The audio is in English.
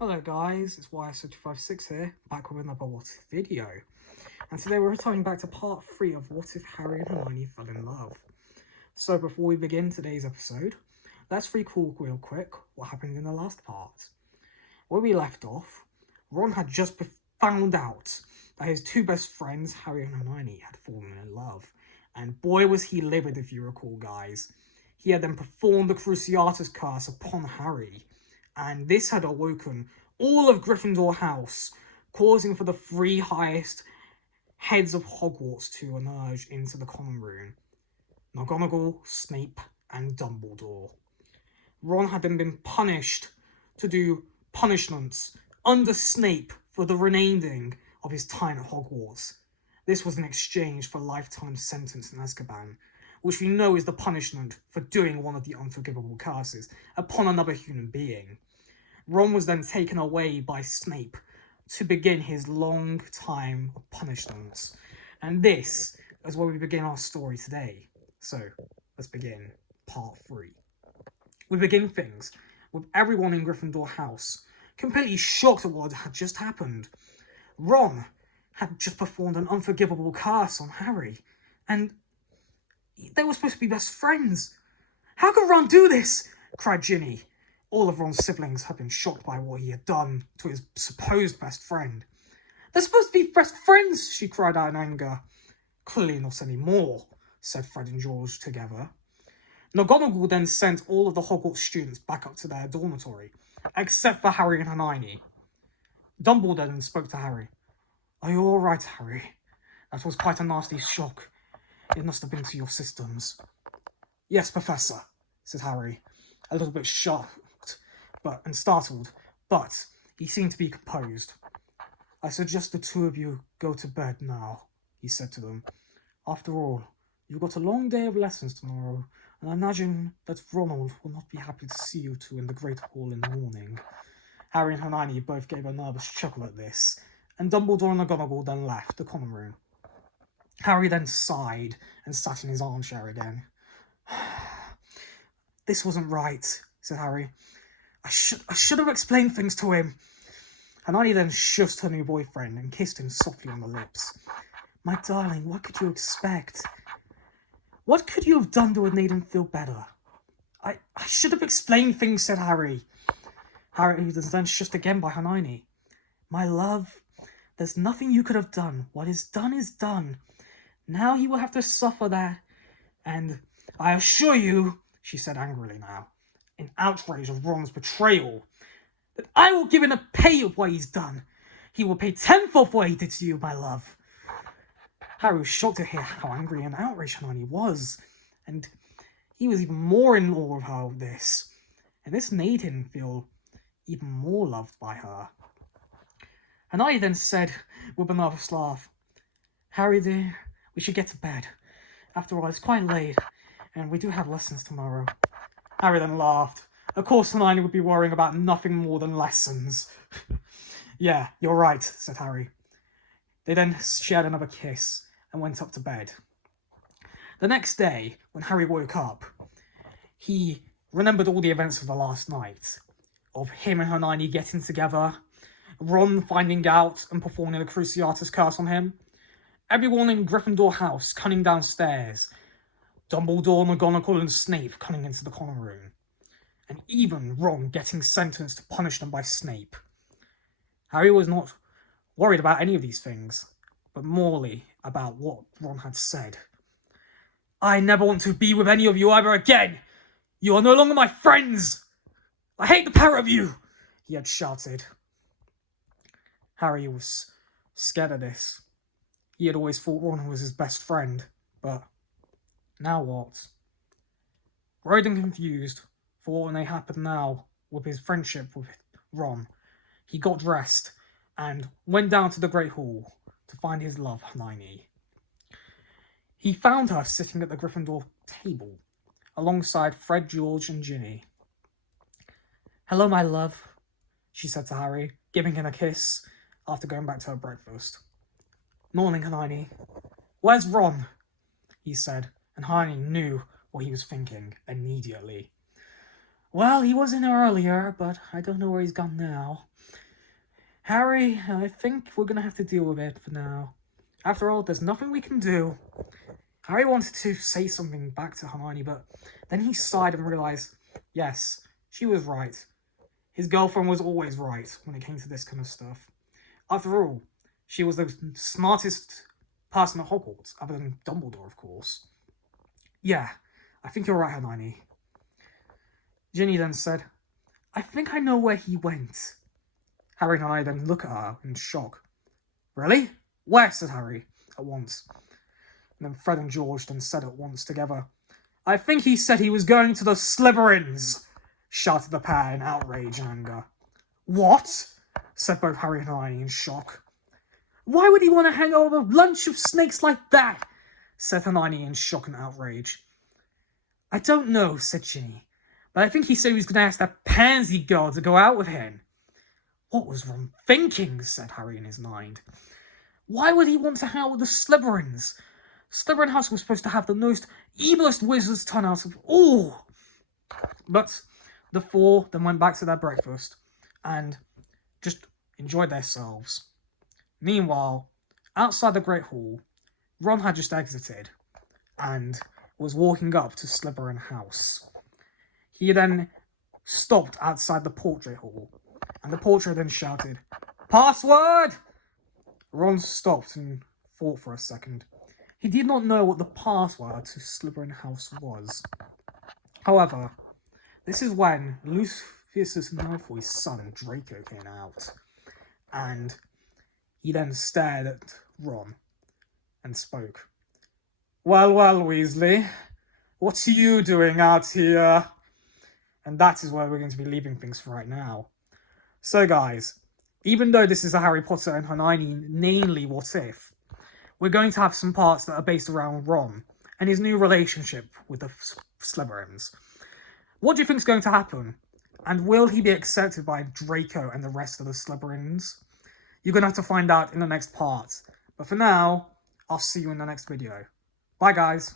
Hello guys, it's YS256 here, back with another What If video. And today we're returning back to part 3 of What If Harry and Hermione Fell in Love. So before we begin today's episode, let's recall real quick what happened in the last part. Where we left off, Ron had just found out that his two best friends, Harry and Hermione, had fallen in love. And boy was he livid, if you recall guys. He had then performed the Cruciatus curse upon Harry, and this had awoken all of Gryffindor House, causing for the three highest heads of Hogwarts to emerge into the common room: McGonagall, Snape, and Dumbledore. Ron had then been punished to do punishments under Snape for the remaining of his time at Hogwarts. This was in exchange for a lifetime sentence in Azkaban, which we know is the punishment for doing one of the unforgivable curses upon another human being. Ron was then taken away by Snape to begin his long time of punishments. And this is where we begin our story today. So, let's begin part 3. We begin things with everyone in Gryffindor House completely shocked at what had just happened. Ron had just performed an unforgivable curse on Harry, and they were supposed to be best friends. How could Ron do this? Cried Ginny. All of Ron's siblings had been shocked by what he had done to his supposed best friend. They're supposed to be best friends, she cried out in anger. Clearly not anymore, said Fred and George together. McGonagall then sent all of the Hogwarts students back up to their dormitory, except for Harry and Hermione. Dumbledore then spoke to Harry. Are you all right, Harry? That was quite a nasty shock. It must have been to your systems. Yes, Professor, said Harry, a little bit shocked and startled, but he seemed to be composed. I suggest the two of you go to bed now, he said to them. After all, you've got a long day of lessons tomorrow, and I imagine that Ronald will not be happy to see you two in the Great Hall in the morning. Harry and Hermione both gave a nervous chuckle at this, and Dumbledore and McGonagall then left the common room. Harry then sighed and sat in his armchair again. This wasn't right, said Harry. I should have explained things to him. Hermione then shoved her new boyfriend and kissed him softly on the lips. My darling, what could you expect? What could you have done to have made him feel better? I should have explained things, said Harry. Harry was then shoved again by Hermione. My love, there's nothing you could have done. What is done is done. Now he will have to suffer that. And I assure you, she said angrily now, in outrage of Ron's betrayal, that I will give him a pay of what he's done. He will pay tenfold for what he did to you, my love. Harry was shocked to hear how angry and outraged Hermione was, and he was even more in awe of her of this, and this made him feel even more loved by her. Hermione then said with a nervous laugh, Harry dear, we should get to bed. After all, it's quite late, and we do have lessons tomorrow. Harry then laughed. Of course Hermione would be worrying about nothing more than lessons. Yeah, you're right, said Harry. They then shared another kiss and went up to bed. The next day, when Harry woke up, he remembered all the events of the last night, of him and Hermione getting together, Ron finding out and performing the Cruciatus curse on him, everyone in Gryffindor House coming downstairs, Dumbledore, McGonagall, and Snape coming into the common room, and even Ron getting sentenced to punishment by Snape. Harry was not worried about any of these things, but morely about what Ron had said. I never want to be with any of you ever again! You are no longer my friends! I hate the pair of you! He had shouted. Harry was scared of this. He had always thought Ron was his best friend, but now what? Worried and confused for what may happen now with his friendship with Ron, he got dressed and went down to the Great Hall to find his love, Hermione. He found her sitting at the Gryffindor table, alongside Fred, George, and Ginny. Hello, my love, she said to Harry, giving him a kiss after going back to her breakfast. Morning, Hermione. Where's Ron? He said, and Hermione knew what he was thinking immediately. Well, he was in earlier, but I don't know where he's gone now. Harry, I think we're gonna have to deal with it for now. After all, there's nothing we can do. Harry wanted to say something back to Hermione, but then he sighed and realised, yes, she was right. His girlfriend was always right when it came to this kind of stuff. After all, she was the smartest person at Hogwarts, other than Dumbledore, of course. Yeah, I think you're right, Hermione. Ginny then said, I think I know where he went. Harry and I then look at her in shock. Really? Where? Said Harry at once. And then Fred and George then said at once together, I think he said he was going to the Slytherins, shouted the pair in outrage and anger. What? Said both Harry and Hermione in shock. Why would he want to hang over a lunch of snakes like that? Said Hermione in shock and outrage. I don't know, said Ginny, but I think he said he was going to ask that pansy girl to go out with him. What was Ron thinking? Said Harry in his mind. Why would he want to hang out with the Slytherins? Slytherin House was supposed to have the most evilest wizards turn out of all. But the four then went back to their breakfast and just enjoyed themselves. Meanwhile, outside the Great Hall, Ron had just exited and was walking up to Slytherin House. He then stopped outside the portrait hall, and the portrait then shouted, Password! Ron stopped and thought for a second. He did not know what the password to Slytherin House was. However, this is when Lucius Malfoy's son Draco came out, and he then stared at Ron and spoke. Well, Weasley, what are you doing out here? And that is where we're going to be leaving things for right now. So guys, even though this is a Harry Potter and Hermione mainly what if, we're going to have some parts that are based around Ron and his new relationship with the Slytherins. What do you think is going to happen? And will he be accepted by Draco and the rest of the Slytherins? You're going to have to find out in the next part. But for now, I'll see you in the next video. Bye guys.